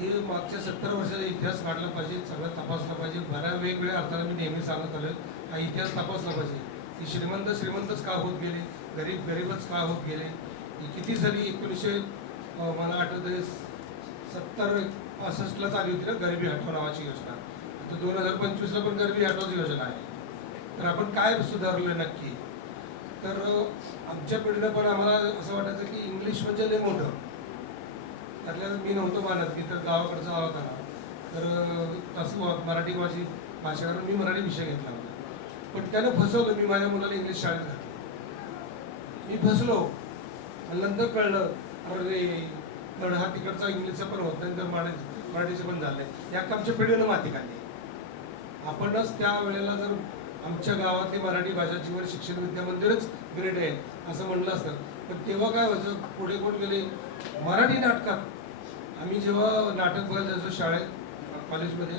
हे मागच्या सत्तर वर्षाचा इतिहास काढला पाहिजे सगळं तपासला पाहिजे. बऱ्या वेगवेगळ्या अर्थाने मी नेहमी सांगत आलोय हा इतिहास तपासला पाहिजे. की श्रीमंत श्रीमंतच का होत गेले? गरीब गरीबच का होत गेले? किती झाली एकोणीसशे मला आठवते सत्तर पासष्टलाच आली होती ना गरिबी हटव नावाची योजना. तर दोन हजार पंचवीसला पण गरिबी हटवाची योजना आहे. तर आपण काय सुधारलं नक्की? तर आमच्या पिढीनं पण आम्हाला असं वाटायचं की इंग्लिश म्हणजे लय मोठं. त्यातल्या मी नव्हतो मानत की तर गावाकडचा होता तर असं वा- मराठी भाषी भाषेवर मी मराठी विषय घेतला होता. पण त्यानं फसवलं मी माझ्या मुलाला इंग्लिश शाळेत घातलं. मी फसलो. आणि नंतर कळलं अरे कड हा तिकडचा इंग्लिशचा पण होत नाही तर मराठी मराठीचं पण झालंय. या आमच्या पिढीनं माती काढली आपणच त्या वेळेला जर आमच्या गावातली मराठी भाषा जीवन शिक्षण विद्या मंदिरच ग्रेट आहे असं म्हणलं असतं. पण तेव्हा काय व्हायचं पुढे कोण गेले? मराठी नाटकात. आम्ही जेव्हा नाटक बघायला जायचो शाळेत कॉलेजमध्ये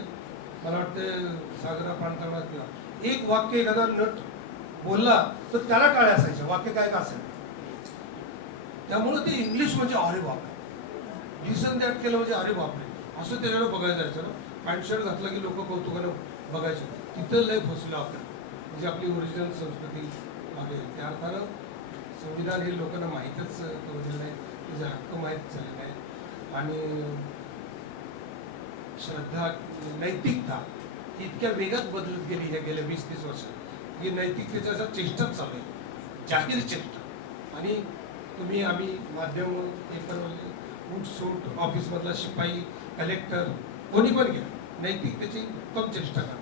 मला वाटतं सागरा पाणताळा किंवा एक वाक्य एखादा नट बोलला तर त्याला टाळ्या असायच्या. वाक्य काय का असेल? त्यामुळे ते इंग्लिश म्हणजे अरे बाप डिसन दॅट केलं म्हणजे अरे बापरे. असं त्याच्यावर बघायला जायचं ना. पॅन्ट शर्ट घातला की लोक कौतुकाने बघायचे. तिथं लय फसलो आपण. म्हणजे आपली ओरिजिनल संस्कृती मागे आहे. त्या अर्थानं संविधान हे लोकांना माहीतच करून नाही त्याचे हक्क माहीत झाले नाही आणि श्रद्धा नैतिकता ही इतक्या वेगात बदलत गेली ह्या गेल्या वीस तीस वर्षात ही नैतिकतेचा असा चेष्टाच चालू आहे. जाहीर चेष्टा. आणि तुम्ही आम्ही माध्यम पेपरवाले म्हणजे उठ सूट ऑफिसमधला शिपाई कलेक्टर कोणी पण घ्या नैतिकतेची उत्तम चेष्टा करा.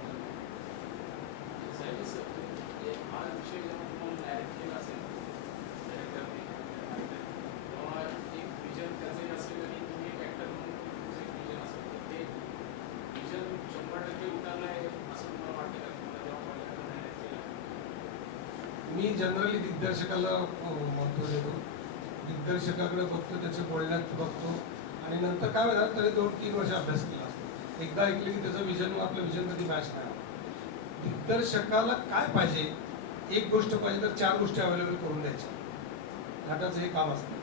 मी जनरली दिग्दर्शकाला महत्त्व देतो दिग्दर्शकाकडे बघतो त्याच्या बोलण्यात बघतो. आणि नंतर काय होणार तरी दोन तीन वर्ष अभ्यास केला असतो. एकदा ऐकले की त्याचं विजन आपलं विजन कधी मॅच नाही दिग्दर्शकाला काय पाहिजे? एक गोष्ट पाहिजे तर चार गोष्टी अवेलेबल करून द्यायच्या. नटाचं हे काम असतं.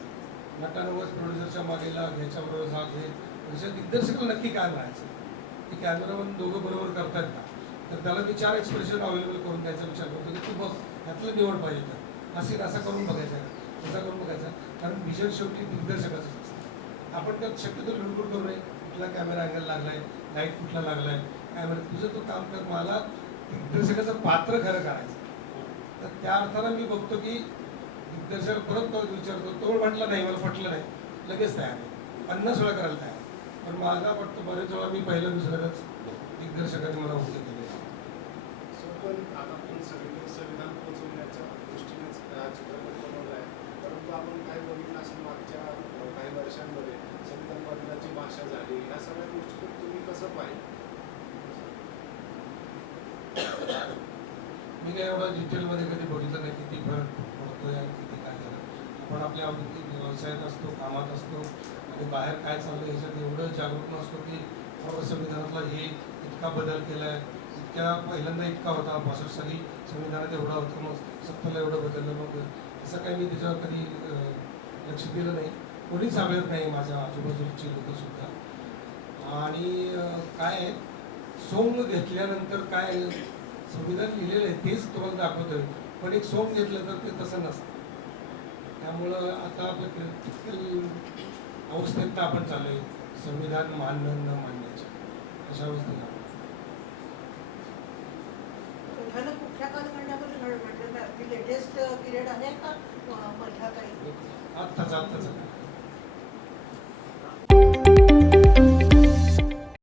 नटानं प्रोड्युसरच्या मागे लाग ह्याच्याबरोबर हे. त्याच्या दिग्दर्शकाला नक्की काय पाहायचं ते कॅमेरामन दोघं बरोबर करतायत का? तर त्याला मी चार एक्सप्रेशन अवेलेबल करून द्यायचा विचार करतो. की तू बघ ह्यातलं निवड पाहिजे तर असेल असं करून बघायचं तसा करून बघायचा. कारण विजन शेवटी दिग्दर्शकाचं असतं. आपण त्यात शक्यतो लुडबुड करू नये. कुठला कॅमेरा अँगल लागलाय लाइट कुठला लागलाय कॅमेरा तुझं तू काम कर. मला दिग्दर्शकाचं पात्र खरं करायचं. तर त्या अर्थानं मी बघतो की दिग्दर्शक परत परत विचारतो तो म्हटलं नाही मला पटलं नाही. लगेच तयार आहे. पन्नास वेळा करायला तयार पण माझा वाटतं बरेच वेळा मी पहिलं दुसऱ्याच दिग्दर्शकाने मला ओके केले सो पण आता आपण सगळीकडे संविधान पोहोचवण्याच्या दृष्टीनेच हा चित्रपट बनवला आहे परंतु आपण काय बघितलं असेल मागच्या अं, काही वर्षांमध्ये संविधान बदलाची भाषा झाली ह्या सगळ्या गोष्टी तुम्ही कसं पाहिजे? मी काय एवढा डिटेलमध्ये कधी बघितलं नाही किती फरक पडतोय आणि किती काय झालं. आपण आपल्या व्यवसायात असतो कामात असतो आणि बाहेर काय चाललं ह्याच्यात एवढं जागरूक नसतो की आपण संविधानातला हे इतका बदल केला आहे इतक्या पहिल्यांदा इतका होता पासष्ट साली संविधानात एवढा होता मग सत्तरला एवढं बदललं मग असं काही मी त्याच्यावर कधी लक्ष दिलं नाही. कोणीच अवेअर नाही माझ्या आजूबाजूची लोकसुद्धा आणि काय सोंग घेतल्यानंतर काय संविधान लिहिलेलं आहे तेच तुम्हाला दाखवतोय. पण एक सोंग घेतलं तर ते तसं नसतं. त्यामुळं आता आपलं क्रिटिकल अवस्थेत आपण चालू आहे संविधान मानणं न मानण्याच्या अशा अवस्थेत म्हणजे आत्ताच आत्ताच.